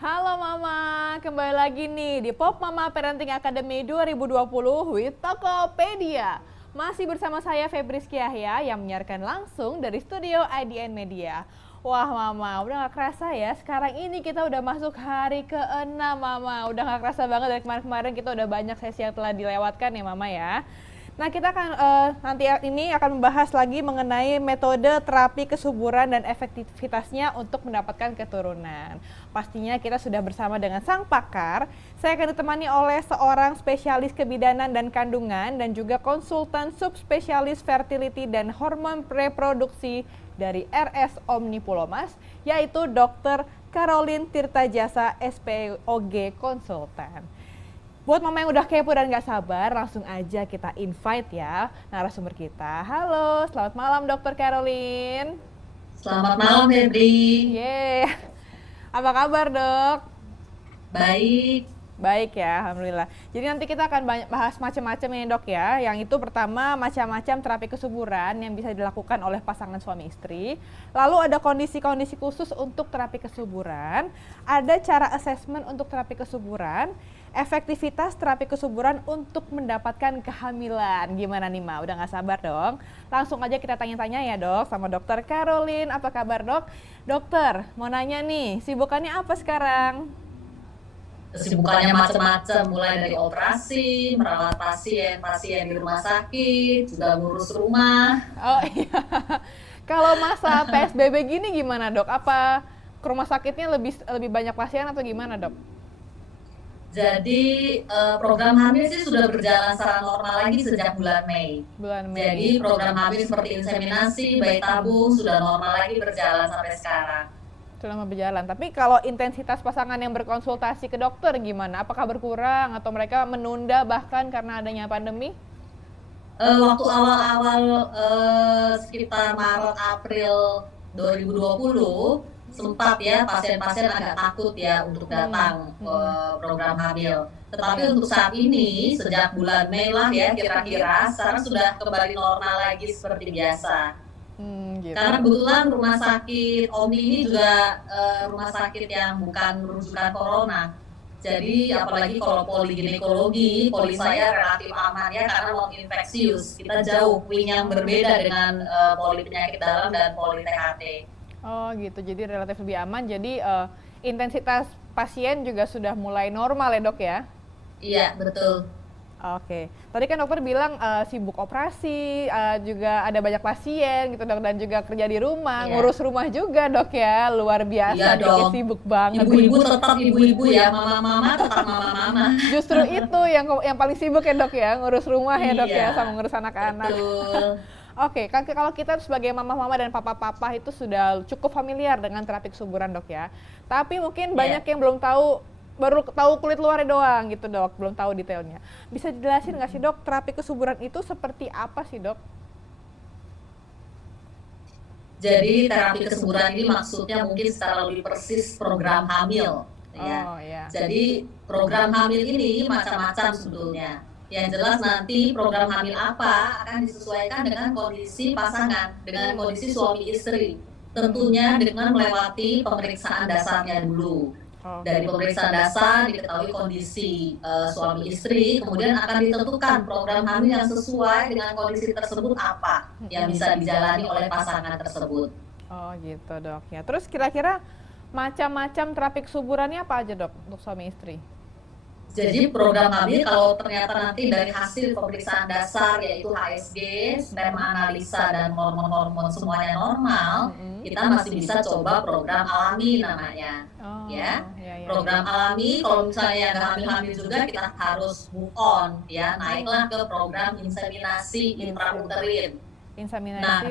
Halo Mama, kembali lagi nih di Pop Mama Parenting Academy 2020 with Tokopedia. Masih bersama saya Febriski Yahya yang menyiarkan langsung dari studio IDN Media. Wah Mama, udah gak kerasa ya, sekarang ini kita udah masuk hari ke-6 Mama. Udah gak kerasa banget dari kemarin-kemarin kita udah banyak sesi yang telah dilewatkan ya Mama ya. Nah kita akan nanti ini akan membahas lagi mengenai metode terapi kesuburan dan efektivitasnya untuk mendapatkan keturunan. Pastinya kita sudah bersama dengan sang pakar. Saya akan ditemani oleh seorang spesialis kebidanan dan kandungan dan juga konsultan subspesialis fertility dan hormon reproduksi dari RS Omnipulomas, yaitu Dr. Caroline Tirtajasa SPOG Konsultan. Buat Mama yang udah kepo dan gak sabar, langsung aja kita invite ya narasumber kita. Halo, selamat malam Dr. Caroline. Selamat malam, Febri. Yeay. Apa kabar dok? Baik. Baik ya, alhamdulillah. Jadi nanti kita akan bahas macam-macam nih dok ya. Yang itu pertama macam-macam terapi kesuburan yang bisa dilakukan oleh pasangan suami istri. Lalu ada kondisi-kondisi khusus untuk terapi kesuburan. Ada cara assessment untuk terapi kesuburan. Efektivitas terapi kesuburan untuk mendapatkan kehamilan. Gimana nih Ma? Udah gak sabar dong? Langsung aja kita tanya-tanya ya dok sama Dokter Caroline. Apa kabar dok? Dokter, mau nanya nih, sibukannya apa sekarang? Kesibukannya macam-macam, mulai dari operasi, merawat pasien-pasien di rumah sakit, juga ngurus rumah. Oh iya, kalau masa PSBB gini gimana dok? Apa ke rumah sakitnya lebih banyak pasien atau gimana dok? Jadi program hamil sih sudah berjalan secara normal lagi sejak bulan Mei. Bulan Mei. Jadi program hamil seperti inseminasi, bayi tabung sudah normal lagi berjalan sampai sekarang. Selama berjalan. Tapi kalau intensitas pasangan yang berkonsultasi ke dokter gimana? Apakah berkurang atau mereka menunda bahkan karena adanya pandemi? Waktu awal-awal sekitar Maret April 2020 sempat ya pasien-pasien agak takut ya untuk datang ke program hamil. Tetapi untuk saat ini sejak bulan Mei lah ya kira-kira sekarang sudah kembali normal lagi seperti biasa. Gitu. Karena kebetulan rumah sakit Omni ini juga rumah sakit yang bukan rujukan corona. Jadi apalagi kalau poliginekologi, poli saya relatif aman ya karena non infeksius. Kita jauh wing yang berbeda dengan poli penyakit dalam dan poli THT. Oh gitu, jadi relatif lebih aman. Jadi intensitas pasien juga sudah mulai normal ya dok ya? Iya betul. Oke, tadi kan dokter bilang sibuk operasi, juga ada banyak pasien gitu dok, dan juga kerja di rumah, ngurus rumah juga dok ya, luar biasa, dong. Sibuk banget. Ibu-ibu tetap ibu-ibu ya, mama-mama tetap mama-mama. Justru itu yang paling sibuk ya dok ya, ngurus rumah ya dok ya, sama ngurus anak-anak. Oke, kalau kita sebagai mama-mama dan papa-papa itu sudah cukup familiar dengan terapi kesuburan dok ya, tapi mungkin banyak yang belum tahu, baru tahu kulit luarnya doang gitu dok, belum tahu detailnya. Bisa dijelasin nggak sih dok, terapi kesuburan itu seperti apa sih dok? Jadi terapi kesuburan ini maksudnya mungkin secara lebih persis program hamil. Ya. Jadi program hamil ini macam-macam sebetulnya. Yang jelas nanti program hamil apa akan disesuaikan dengan kondisi pasangan, dengan kondisi suami istri. Tentunya dengan melewati pemeriksaan dasarnya dulu. Dari pemeriksaan dasar diketahui kondisi suami istri, kemudian akan ditentukan program hamil yang sesuai dengan kondisi tersebut apa yang bisa dijalani oleh pasangan tersebut. Oh gitu dok ya. Terus kira-kira macam-macam terapi kesuburannya apa aja dok untuk suami istri? Jadi program hamil kalau ternyata nanti dari hasil pemeriksaan dasar yaitu HSG, sperma analisa dan hormon-hormon semuanya normal, kita masih bisa coba program alami namanya. Program alami kalau misalnya nggak hamil-hamil juga kita harus move on ya, naiklah ke program inseminasi intrauterin. Nah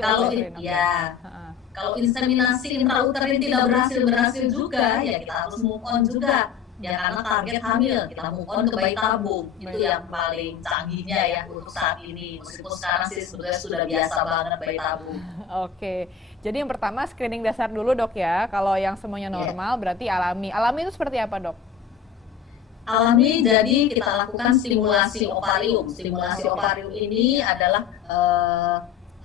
kalau inseminasi intrauterin tidak berhasil juga ya kita harus move on juga. Ya karena target hamil, kita move on ke bayi tabung. Itu yang paling canggihnya ya untuk saat ini. Meskipun sekarang sih sebetulnya sudah biasa banget bayi tabung. Oke, jadi yang pertama screening dasar dulu dok ya. Kalau yang semuanya normal berarti alami. Alami itu seperti apa dok? Alami jadi kita lakukan stimulasi ovarium. Stimulasi ovarium ini adalah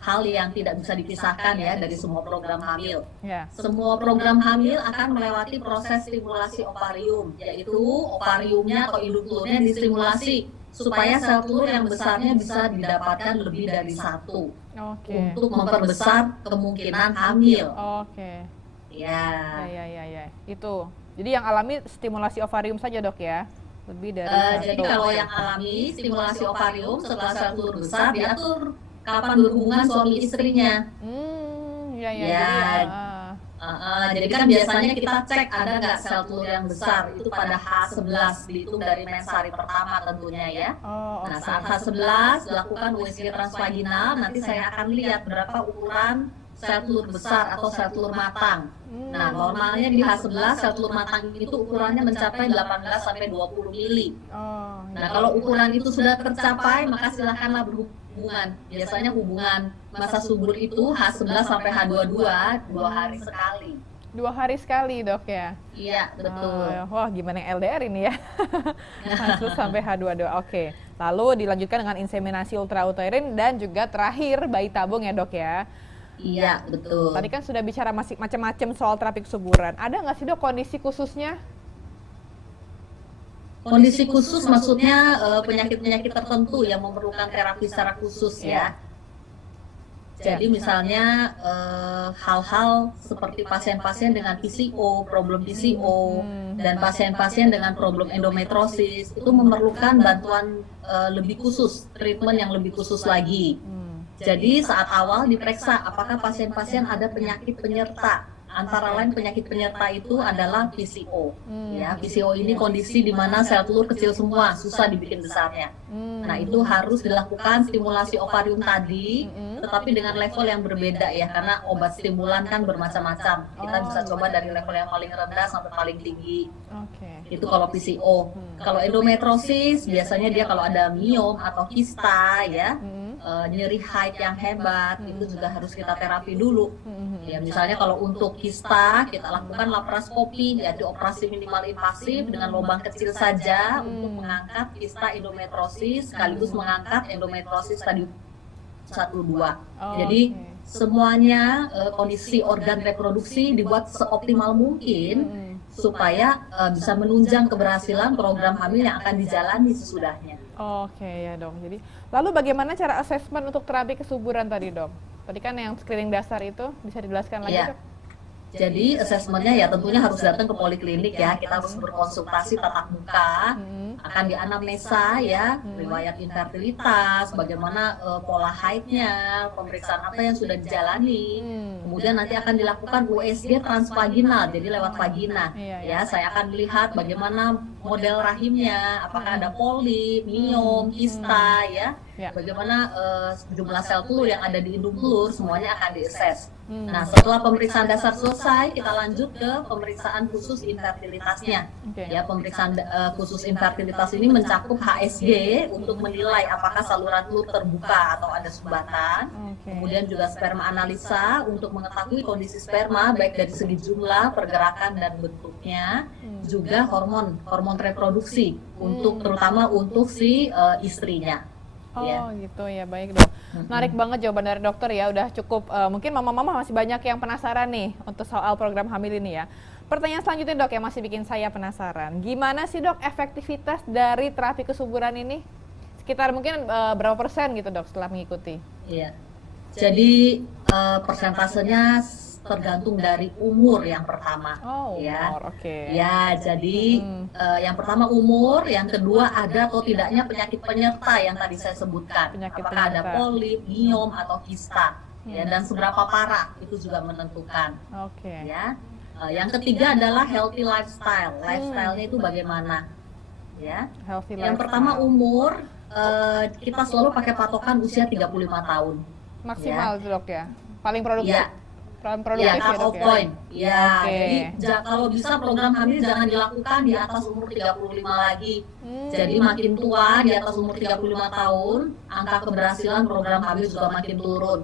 hal yang tidak bisa dipisahkan ya dari semua program hamil. Ya. Semua program hamil akan melewati proses stimulasi ovarium, yaitu ovariumnya atau induk telurnya distimulasi supaya sel telur yang besarnya bisa didapatkan lebih dari satu untuk memperbesar kemungkinan hamil. Ya. Itu. Jadi yang alami stimulasi ovarium saja dok ya? Lebih dari satu. Jadi kalau yang alami stimulasi ovarium setelah sel telur besar diatur kapan berhubungan suami istrinya. Jadi kan biasanya kita cek ada nggak sel telur yang besar itu pada H11 dihitung dari mensari pertama tentunya ya. Nah saat H11 dilakukan USG transvaginal, nanti saya akan lihat berapa ukuran sel telur besar atau sel telur matang. Nah normalnya di H11 sel telur matang itu ukurannya mencapai 18 sampai 20 mili. Nah kalau ukuran itu sudah tercapai maka silakanlah berhubungan. Biasanya hubungan masa subur itu H11 sampai H22 2 hari sekali. 2 hari sekali dok ya? Iya betul. Wah gimana yang LDR ini ya? H11 sampai H22. Oke. Lalu dilanjutkan dengan inseminasi ultrauterin dan juga terakhir bayi tabung ya dok ya? Iya betul. Tadi kan sudah bicara masih macam-macam soal terapi kesuburan. Ada nggak sih dok kondisi khususnya? Kondisi khusus maksudnya penyakit-penyakit tertentu yang memerlukan terapi secara khusus ya. Jadi misalnya hal-hal seperti pasien-pasien dengan PCO, problem PCO, dan pasien-pasien dengan problem endometriosis itu memerlukan bantuan lebih khusus, treatment yang lebih khusus lagi. Jadi saat awal diperiksa apakah pasien-pasien ada penyakit penyerta. Antara lain penyakit penyerta itu adalah PCO. Ya, PCO ini kondisi di mana sel telur kecil semua, susah dibikin besarnya. Nah, itu harus dilakukan stimulasi ovarium tadi, tetapi dengan level yang berbeda ya, karena obat stimulan kan bermacam-macam. Kita bisa coba dari level yang paling rendah sampai paling tinggi. Itu kalau PCO. Kalau endometriosis, biasanya dia kalau ada miom atau kista ya, nyeri haid yang hebat, itu juga harus kita terapi dulu. Ya, misalnya kalau untuk kista, kita lakukan laparoskopi, yaitu operasi minimal invasif dengan lubang kecil saja untuk mengangkat kista endometriosis, sekaligus mengangkat endometriosis stadium 1-2. Jadi semuanya kondisi organ reproduksi dibuat seoptimal mungkin supaya bisa menunjang keberhasilan program hamil yang akan dijalani sesudahnya. Ya dong. Jadi lalu bagaimana cara asesmen untuk terapi kesuburan tadi dok? Tadi kan yang screening dasar itu bisa dijelaskan lagi dok? Jadi asesmennya ya tentunya harus datang ke poliklinik ya, kita harus berkonsultasi tatap muka, akan dianamnesa ya, riwayat infertilitas, bagaimana pola haidnya, pemeriksaan apa yang sudah dijalani, kemudian nanti akan dilakukan USG transvaginal, jadi lewat vagina, ya saya akan melihat bagaimana model rahimnya, apakah ada polip, miom, kista ya, bagaimana jumlah sel telur yang ada di indung telur, semuanya akan diakses. Nah, setelah pemeriksaan dasar selesai, kita lanjut ke pemeriksaan khusus infertilitasnya. Ya, pemeriksaan khusus infertilitas ini mencakup HSG untuk menilai apakah saluran telur terbuka atau ada sumbatan. Kemudian juga sperma analisa untuk mengetahui kondisi sperma baik dari segi jumlah, pergerakan dan bentuknya. Juga hormon reproduksi untuk terutama untuk si istrinya. Gitu ya, baik dok. Menarik banget jawaban dari dokter ya, udah cukup. Mungkin mama-mama masih banyak yang penasaran nih untuk soal program hamil ini ya. Pertanyaan selanjutnya dok yang masih bikin saya penasaran, gimana sih dok efektivitas dari terapi kesuburan ini? Sekitar mungkin berapa persen gitu dok setelah mengikuti? Iya, jadi persentasenya tergantung dari umur yang pertama. Ya, jadi yang pertama umur, yang kedua ada atau tidaknya penyakit penyerta yang tadi saya sebutkan. Apakah ada polip, miom atau kista, ya, dan seberapa parah itu juga menentukan. Ya, yang ketiga adalah healthy lifestyle. Lifestyle-nya itu bagaimana? Ya, yang pertama umur, kita selalu pakai patokan usia 35 tahun. Maksimal itu dok ya, paling produktif. Ya, cut off point. Ya, jadi kalau bisa program hamil jangan dilakukan di atas umur 35 lagi. Jadi makin tua di atas umur 35 tahun, angka keberhasilan program hamil juga makin turun.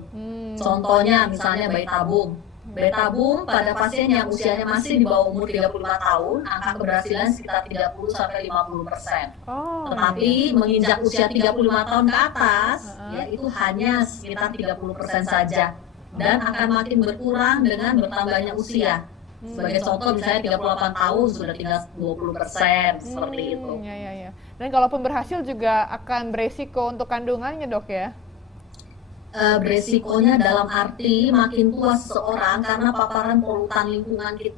Contohnya misalnya bayi tabung. B-tabung pada pasien yang usianya masih di bawah umur 35 tahun, angka keberhasilan sekitar 30-50%. Oh, Tetapi menginjak usia 35 tahun ke atas, Uh-uh. ya itu hanya sekitar 30% saja. Dan akan makin berkurang dengan bertambahnya usia. Sebagai contoh misalnya 38 tahun sudah tinggal 20%, seperti itu. Ya. Dan kalaupun berhasil juga akan beresiko untuk kandungannya, Dok ya? Beresikonya dalam arti makin tua seseorang karena paparan polutan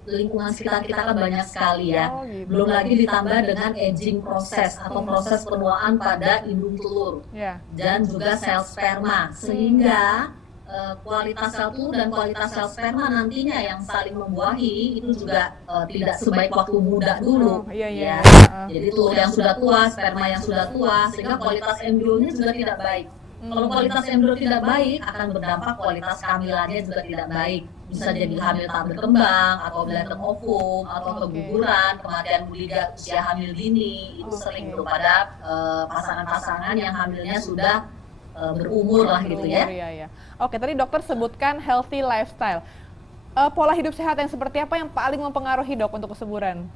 lingkungan sekitar kita kan banyak sekali ya. Oh, gitu. Belum lagi ditambah dengan aging proses atau proses penuaan pada indung telur Ya. dan juga sel sperma, sehingga kualitas sel telur dan kualitas sel sperma nantinya yang saling membuahi itu juga tidak sebaik waktu muda dulu. Oh, iya. Ya. Jadi telur yang sudah tua, sperma yang sudah tua, sehingga kualitas embrionya juga tidak baik. Kalau kualitas embrio tidak baik, akan berdampak kualitas kehamilannya juga tidak baik. Bisa jadi hamil tak berkembang, atau blatant ovum, atau keguguran, kematian buliga usia hamil dini. Itu sering tuh pada pasangan-pasangan yang hamilnya sudah berumur lah gitu ya. Iya. Oke, tadi dokter sebutkan healthy lifestyle. Pola hidup sehat yang seperti apa yang paling mempengaruhi, Dok, untuk kesuburan?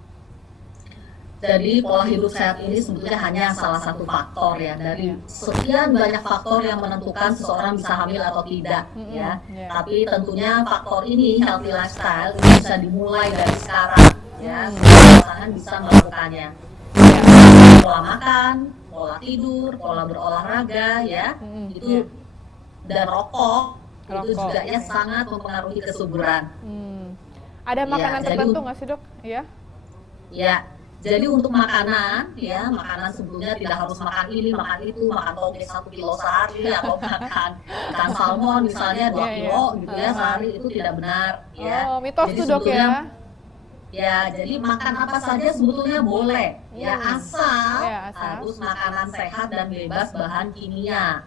Jadi pola hidup sehat ini sebetulnya hanya salah satu faktor ya dari sekian banyak faktor yang menentukan seseorang bisa hamil atau tidak ya. Tapi tentunya faktor ini healthy lifestyle ini bisa dimulai dari sekarang ya. Pasangan bisa melakukannya. Pola makan, pola tidur, pola berolahraga ya. Itu dan rokok itu juga ya sangat mempengaruhi kesuburan. Ada makanan tertentu nggak sih, Dok? Iya. Ya. Jadi untuk makanan, ya makanan sebelumnya tidak harus makan ini, makan itu, makan toge 1 kilo sehari atau makan ikan salmon misalnya 2 kilo gitu ya sehari, itu tidak benar. Ya. Oh, mitos tuh, Dok ya? Ya, jadi makan apa saja sebetulnya boleh, ya asal harus makanan sehat dan bebas bahan kimia.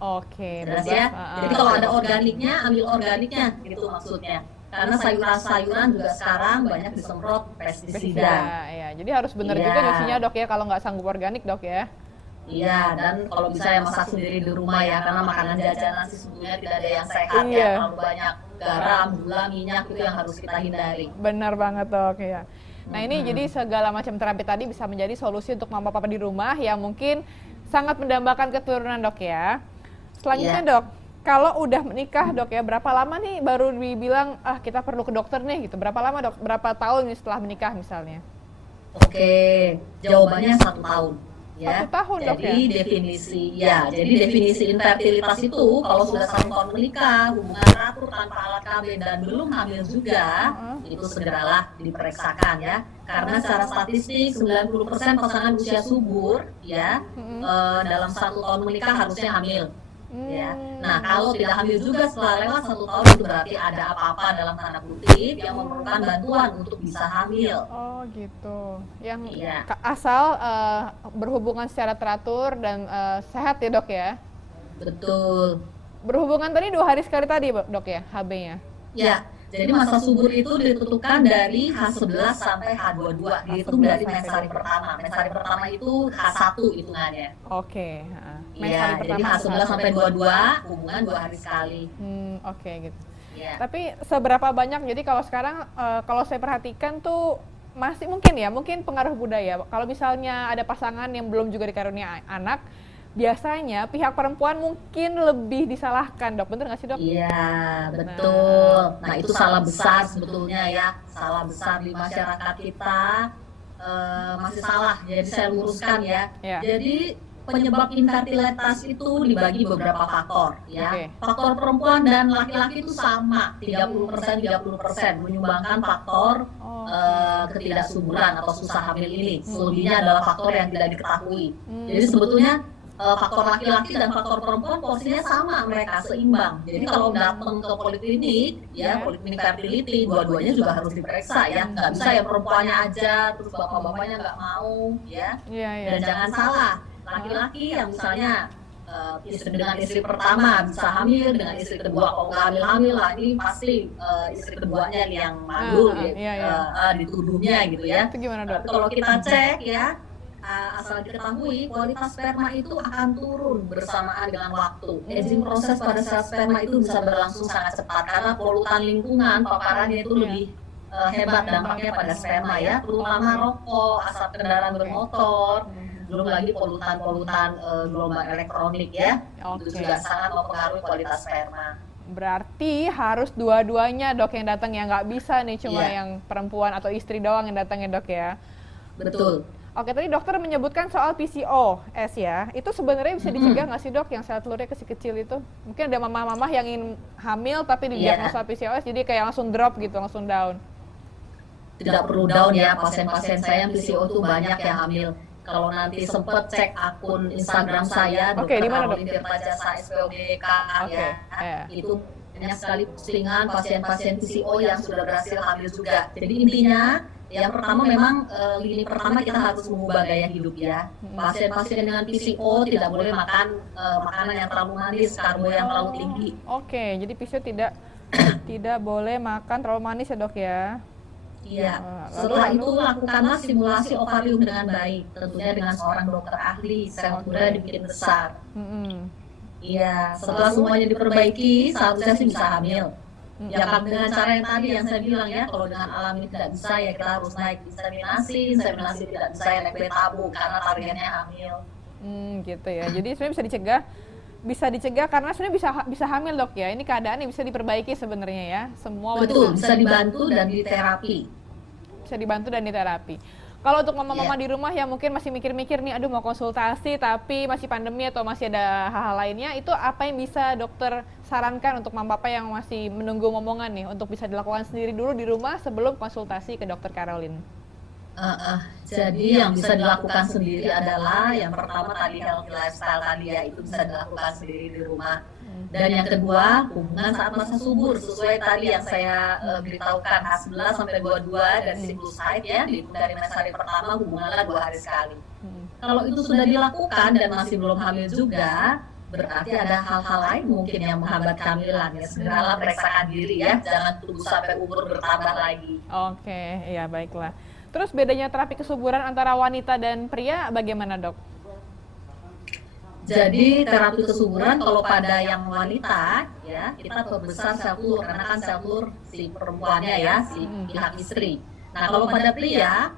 Oke. Jelas ya. Jadi kalau ada organiknya, ambil organiknya, gitu maksudnya. Karena sayuran-sayuran juga sekarang banyak disemprot pestisida. Ya, jadi harus benar juga nyucinya, Dok ya, kalau nggak sanggup organik, Dok ya. Iya, dan kalau bisa ya masak sendiri di rumah ya, karena makanan jajanan sih sebetulnya tidak ada yang sehat ya, terlalu banyak garam, gula, minyak itu yang harus kita hindari. Benar banget, Dok ya. Nah ini jadi segala macam terapi tadi bisa menjadi solusi untuk mama papa di rumah yang mungkin sangat mendambakan keturunan, Dok ya. Selanjutnya, Dok, kalau udah menikah, Dok ya, berapa lama nih baru dibilang kita perlu ke dokter nih gitu? Berapa lama, Dok? Berapa tahun nih setelah menikah misalnya? Oke, jawabannya 1 tahun. Ya. 1 tahun, Dok ya? Jadi definisi infertilitas itu kalau sudah 1 tahun menikah, hubungan teratur tanpa alat KB dan belum hamil juga, itu segeralah diperiksakan ya. Karena secara statistik 90% pasangan usia subur ya dalam 1 tahun menikah harusnya hamil. Ya. Nah, kalau tidak hamil juga setelah lewat 1 tahun itu berarti ada apa-apa dalam tanda kutip yang memerlukan bantuan untuk bisa hamil. Oh gitu. Yang asal berhubungan secara teratur dan sehat ya, Dok ya? Betul. Berhubungan tadi 2 hari sekali tadi, Dok ya, HB-nya? Ya. Jadi masa subur itu ditentukan dari H11 sampai H22, dihitung dari mensari pertama. Mensari pertama itu H1 hitungannya. Oke. Iya, jadi H11 sampai 22, hubungan 2 hari sekali. Oke, gitu. Ya. Tapi seberapa banyak, jadi kalau sekarang, kalau saya perhatikan tuh, masih mungkin pengaruh budaya. Kalau misalnya ada pasangan yang belum juga dikaruniai anak, biasanya pihak perempuan mungkin lebih disalahkan, Dok. Bener nggak sih, Dok? Iya, betul. Nah, itu salah besar sebetulnya ya. Salah besar di masyarakat kita, masih salah. Jadi saya luruskan ya. Jadi penyebab infertilitas itu dibagi beberapa faktor ya. Faktor perempuan dan laki-laki itu sama, 30% menyumbangkan faktor ketidaksuburan atau susah hamil ini. Selebihnya adalah faktor yang tidak diketahui. Jadi sebetulnya faktor laki-laki dan faktor perempuan porsinya sama, mereka seimbang. Jadi kalau datang ke poliklinik, ya poliklinik fertility, dua-duanya juga harus diperiksa ya. Nggak bisa ya perempuannya aja, terus bapak-bapaknya nggak mau, ya. Dan jangan salah, laki-laki yang misalnya dengan istri pertama bisa hamil, dengan istri kedua kok nggak hamil-hamil lah, ini pasti istri keduanya yang mandul, dituduhnya gitu ya. Itu gimana, Dok? Kalau kita cek ya, asal diketahui kualitas sperma itu akan turun bersamaan dengan waktu. Aging proses pada sel sperma itu bisa berlangsung sangat cepat karena polutan lingkungan paparannya itu lebih hebat dampaknya pada sperma ya, terutama rokok, asap kendaraan bermotor, belum lagi polutan-polutan gelombang elektronik ya, itu juga sangat mempengaruhi kualitas sperma. Berarti harus dua-duanya dok yang datang ya, nggak bisa nih cuma yang perempuan atau istri doang yang datang ya dok ya? Betul. Oke, tadi dokter menyebutkan soal PCOS ya, itu sebenarnya bisa dicegah nggak sih dok yang sel telurnya kecil-kecil itu? Mungkin ada mama-mama yang ingin hamil tapi didiagnosa PCOS jadi kayak langsung drop gitu, langsung down. Tidak perlu down ya, pasien-pasien saya yang PCO itu banyak yang hamil. Kalau nanti sempet cek akun Instagram saya, Dr. Caroline Tirtajasa SPOGK ya, itu banyak sekali postingan pasien-pasien PCO yang sudah berhasil hamil juga. Jadi intinya, yang pertama memang lini pertama kita harus mengubah gaya hidup ya. Pasien-pasien dengan PCO tidak boleh makan makanan yang terlalu manis, karbo yang terlalu tinggi. Oke, jadi PCO tidak boleh makan terlalu manis ya dok ya? Iya, setelah itu lakukanlah simulasi ovarium dengan baik, tentunya dengan seorang dokter ahli, sel telurnya dibikin besar. Iya, setelah semuanya diperbaiki, seharusnya sih bisa hamil. Ya kan dengan cara yang tadi yang saya bilang ya, kalau dengan alami tidak bisa ya kita harus naik inseminasi tidak bisa ya naik betabu karena targetnya hamil. Gitu ya, jadi sebenarnya bisa dicegah karena sebenarnya bisa hamil dok ya. Ini keadaan yang bisa diperbaiki sebenarnya ya. Semua betul, bisa dibantu dan diterapi. Bisa dibantu dan diterapi. Kalau untuk mama-mama di rumah yang mungkin masih mikir-mikir nih, aduh mau konsultasi tapi masih pandemi atau masih ada hal-hal lainnya, itu apa yang bisa dokter sarankan untuk mama papa yang masih menunggu momongan nih untuk bisa dilakukan sendiri dulu di rumah sebelum konsultasi ke dokter Caroline? Jadi yang bisa dilakukan sendiri adalah yang pertama tadi healthy lifestyle tadi ya, itu bisa dilakukan sendiri di rumah. Dan yang kedua, hubungan saat masa subur sesuai tadi yang saya beritahukan H11 sampai 22 dan siklus haid ya, dari hari pertama hubunganlah 2 hari sekali. Kalau itu sudah dilakukan dan masih belum hamil juga, berarti ada hal-hal lain mungkin yang menghambat kehamilan ya, segeralah periksakan diri ya, jangan tunggu sampai umur bertambah lagi. Oke, ya baiklah. Terus bedanya terapi kesuburan antara wanita dan pria bagaimana dok? Jadi terapi kesuburan kalau pada yang wanita ya kita perbesar sel telur karena kan sel telur si perempuannya ya, si pihak istri. Nah kalau pada pria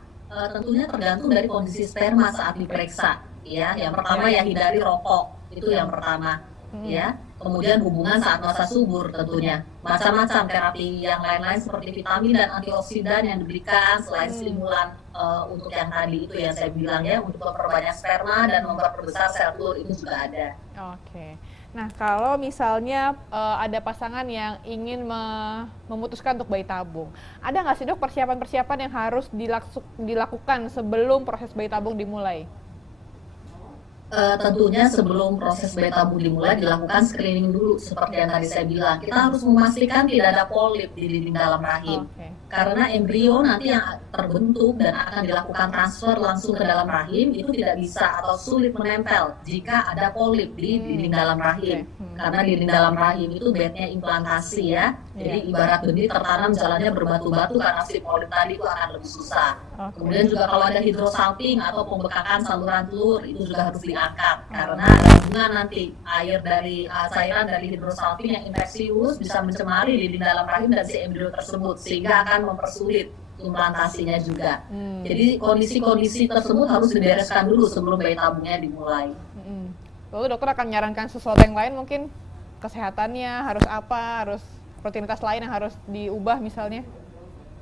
tentunya tergantung dari kondisi sperma saat diperiksa ya. Yang pertama ya hindari rokok, itu yang pertama ya. Kemudian hubungan saat masa subur tentunya. Macam-macam terapi yang lain-lain seperti vitamin dan antioksidan yang diberikan selain stimulan untuk yang tadi itu yang saya bilang ya, untuk memperbanyak sperma dan memperbesar sel telur itu juga ada. Oke. Nah kalau misalnya ada pasangan yang ingin memutuskan untuk bayi tabung, ada nggak sih dok persiapan-persiapan yang harus dilakukan sebelum proses bayi tabung dimulai? Tentunya sebelum proses bayi tabung dimulai dilakukan screening dulu seperti yang tadi saya bilang. Kita harus memastikan tidak ada polip di dinding dalam rahim. Karena embrio nanti yang terbentuk dan akan dilakukan transfer langsung ke dalam rahim itu tidak bisa atau sulit menempel jika ada polip di dinding dalam rahim. Karena dinding dalam rahim itu bednya implantasi ya. Jadi ibarat benih tertanam jalannya berbatu-batu karena si polip tadi itu akan lebih susah. Kemudian juga kalau ada hidrosalping atau pembekakan saluran telur itu juga harus diangkat karena ada hubungan nanti air dari cairan dari hidrosalping yang infeksius bisa mencemari dinding dalam rahim dan si embrio tersebut sehingga akan mempersulit implantasinya juga. Jadi kondisi-kondisi tersebut harus dibereskan dulu sebelum bayi tabungnya dimulai. Lalu dokter akan menyarankan sesuatu yang lain mungkin kesehatannya harus apa, harus rutinitas lain yang harus diubah misalnya?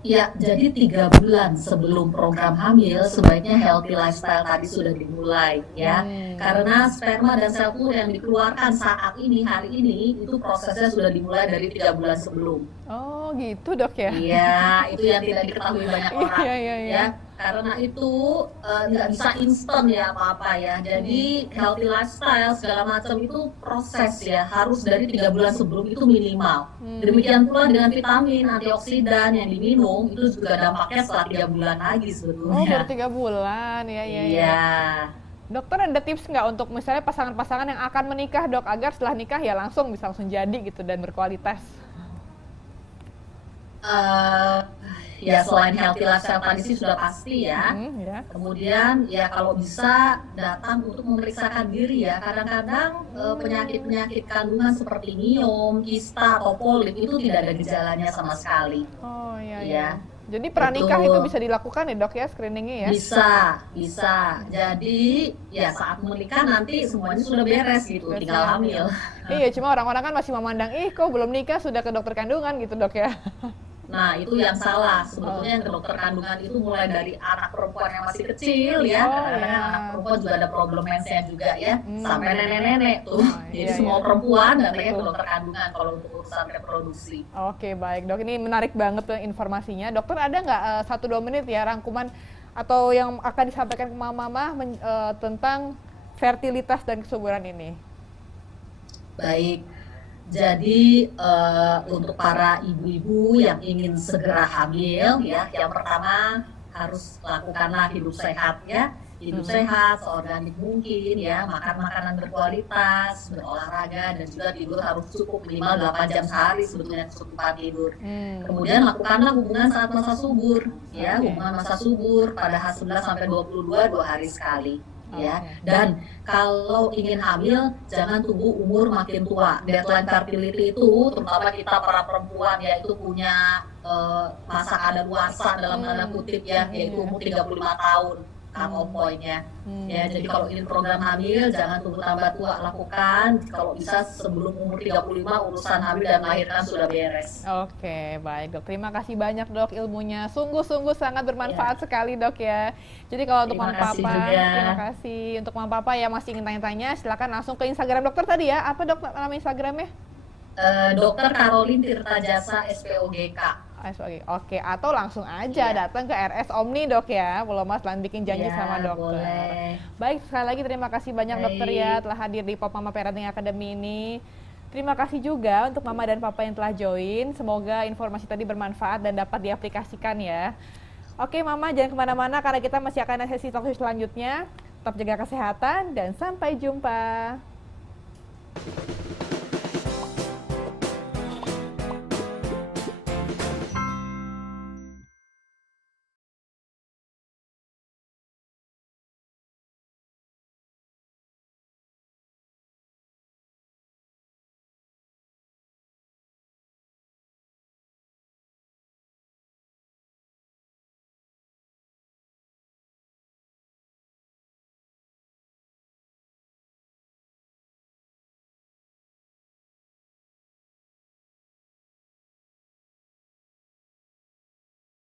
Ya, jadi 3 bulan sebelum program hamil sebaiknya healthy lifestyle tadi sudah dimulai ya. Karena sperma dan sel telur yang dikeluarkan saat ini, hari ini, itu prosesnya sudah dimulai dari 3 bulan sebelum. Oh gitu dok ya? Iya, itu yang tidak diketahui banyak orang ya. Karena itu nggak bisa instan ya apa-apa ya. Jadi healthy lifestyle segala macam itu proses ya, harus dari 3 bulan sebelum itu minimal. Demikian pula dengan vitamin, antioksidan yang diminum itu juga dampaknya setelah 3 bulan lagi sebetulnya. Oh baru 3 bulan, ya. Dokter ada tips nggak untuk misalnya pasangan-pasangan yang akan menikah dok, agar setelah nikah ya bisa langsung jadi gitu dan berkualitas? ya selain healthy lifestyle tadi sih sudah pasti ya. Ya. Kemudian ya kalau bisa datang untuk memeriksakan diri ya. Kadang-kadang penyakit-penyakit kandungan seperti miom, kista, atau polip itu tidak ada gejalanya sama sekali. Oh iya. Ya, Jadi pranikah itu betul. bisa dilakukan ya dok ya, screeningnya ya? Bisa. Jadi ya saat menikah nanti semuanya sudah beres gitu, Udah tinggal siap. hamil. Iya, cuma orang-orang kan masih memandang, ih kok belum nikah sudah ke dokter kandungan gitu dok ya? Nah, itu yang salah. Sebetulnya yang ke dokter kandungan itu mulai dari anak perempuan yang masih kecil ya. Oh, Kadang-kadang iya. anak perempuan juga ada problem mensnya juga ya. Sampai nenek-nenek tuh. Oh, Jadi iya, semua iya. perempuan datangnya ke Betul. dokter kandungan kalau untuk urusan reproduksi. Oke baik dok, ini menarik banget tuh informasinya. Dokter ada nggak 1-2 menit ya rangkuman atau yang akan disampaikan ke mama-mama tentang fertilitas dan kesuburan ini? Baik. Jadi untuk para ibu-ibu yang ingin segera hamil ya, yang pertama harus lakukanlah hidup sehat ya. Hidup sehat, seorganik mungkin ya, makan makanan berkualitas, berolahraga dan juga tidur harus cukup minimal 8 jam sehari sebetulnya kecukupan tidur. Kemudian lakukanlah hubungan saat masa subur ya, hubungan masa subur pada H11 sampai 22 2 hari sekali. Ya, dan kalau ingin hamil jangan tunggu umur makin tua. Deadline fertility itu terutama kita para perempuan ya itu punya masa kadaluarsa dalam tanda kutip ya, yaitu umur 35 tahun cut-off point-nya. Ya, jadi kalau ingin program hamil jangan tunggu tambah tua, lakukan kalau bisa sebelum umur 35 urusan hamil dan melahirkan sudah beres. Oke, baik dok. Terima kasih banyak dok ilmunya. Sungguh-sungguh sangat bermanfaat sekali dok ya. Jadi kalau untuk Mama Papa, terima kasih. Untuk Mama Papa yang masih ingin tanya-tanya, silakan langsung ke Instagram dokter tadi ya. Apa dok nama Instagramnya? Dr. Caroline Tirta Jasa SPOGK. Oke, atau langsung aja datang ke RS Omni dok ya. Belum mas, lanjut bikin janji sama dokter. Boleh. Baik, sekali lagi terima kasih banyak dokter ya telah hadir di Pop Mama Parenting Academy ini. Terima kasih juga untuk Mama dan Papa yang telah join. Semoga informasi tadi bermanfaat dan dapat diaplikasikan ya. Oke Mama, jangan kemana-mana karena kita masih akan ada sesi talk show selanjutnya. Tetap jaga kesehatan dan sampai jumpa.